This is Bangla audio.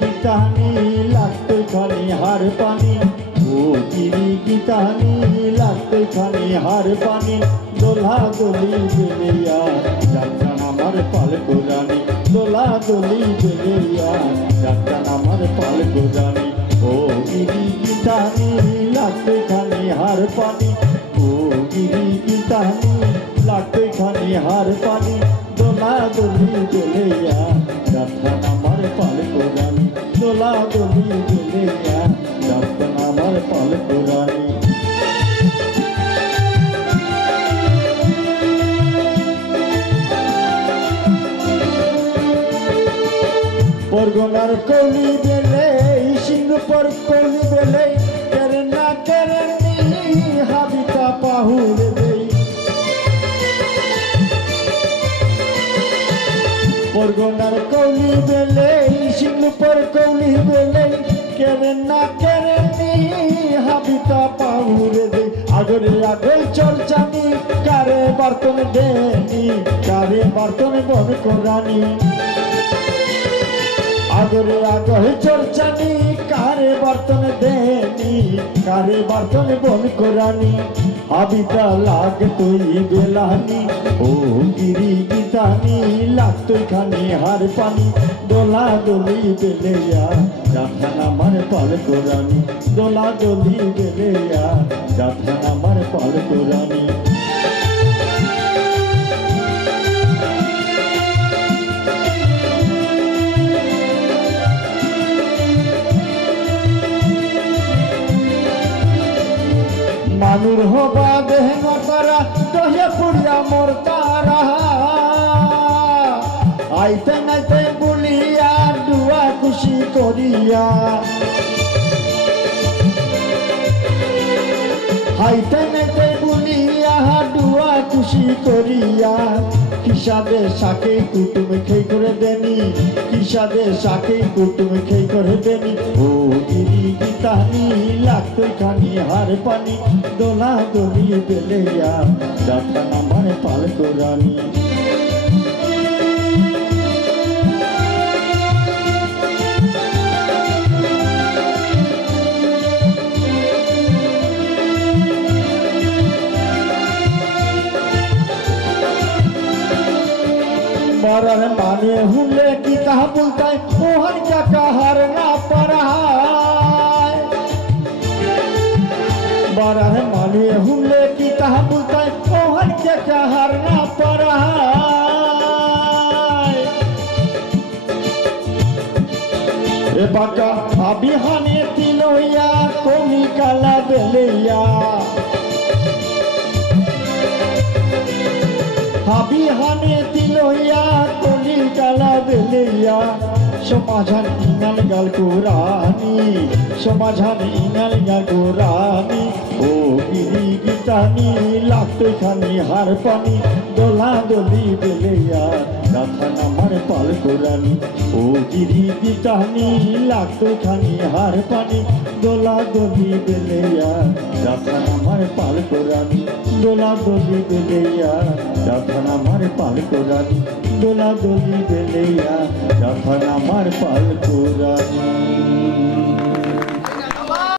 গীতানি লাগতো খানি হার পানি ও গিরি গীতানি লাগতো খানি হার পানি দোলা দলি বেলিয়া যাত্রান আমার পাল কোরানি দোলা দলি বেলিয়া যাত্রান আমার পাল কোরানি ও গিরি গীতানি লাগতো খানি হার পানি ও গিরি গীতানি লাগতো খানি হার পানি দোলা দলি বেলিয়া যাত্রান আমার পাল কোরানি দোলা দলি বেলিয়া যাত্রান আমার পাল কোরানি परगोनार कौली बेले सिंहपुर कौली बेले करना करनी हाबिता पाहुर दे परगोनार कौली बेले सिंहपुर कौली बेले करना करनी हाबिता पाहुर दे आगरे आगल चर्चानी कारे बर्तन देनी कारे बर्तन बन कोरानी आगरे आगहे चर्चानी कारे बर्तन देनी कारे बर्तन बन कोरानी हाबिता लाग तोई बेलानी ओ गिरी गीतानी लाग तोई खानी हार पानी दोला दोली बेलेया जाथाना मार पाल कोरानी दोला दोली बेलेया जाथाना मार पाल कोरानी मानुर होबा देहन तारा दहे पुड़िया मोर तारा आइते नाइते बुलिया दुआ खुशी करिया आइते नाइते बुलिया दुआ खुशी करिया किसादे साके कुटुम खेई करे देनी किसादे साके कुटुम खेई करे देनी ओ गिरी गीतानी लागतो खानी हार पानी दोला दोली बेलिया जाथान आमार पाल कोरानी मरण माने हुले की कहा बोलता है मोहन क्या कहर ना पराए मरण माने हुले की कहा बोलता है मोहन क्या कहर ना पराए ए बाका अभी हने तिलोया कोमी काला बेलिया हाबी हाने तिलोया कोली काला बेलिया समाधान इनाल गाल कोरानी समाधान इनाल गाल कोरानी ओ गिरी गीतानी लागतो खानी हार पानी दोला दोली बेलिया जाथान आमार पाल कोरानी ओ गिरी गीतानी लागतो खानी हार पानी दोला दोली बेलिया जाथान आमार पाल कोरानी दोला दोली बेलिया जाथान आमार पाल कोरानी दोला दोली बेलिया जाथान आमार पाल कोरानी।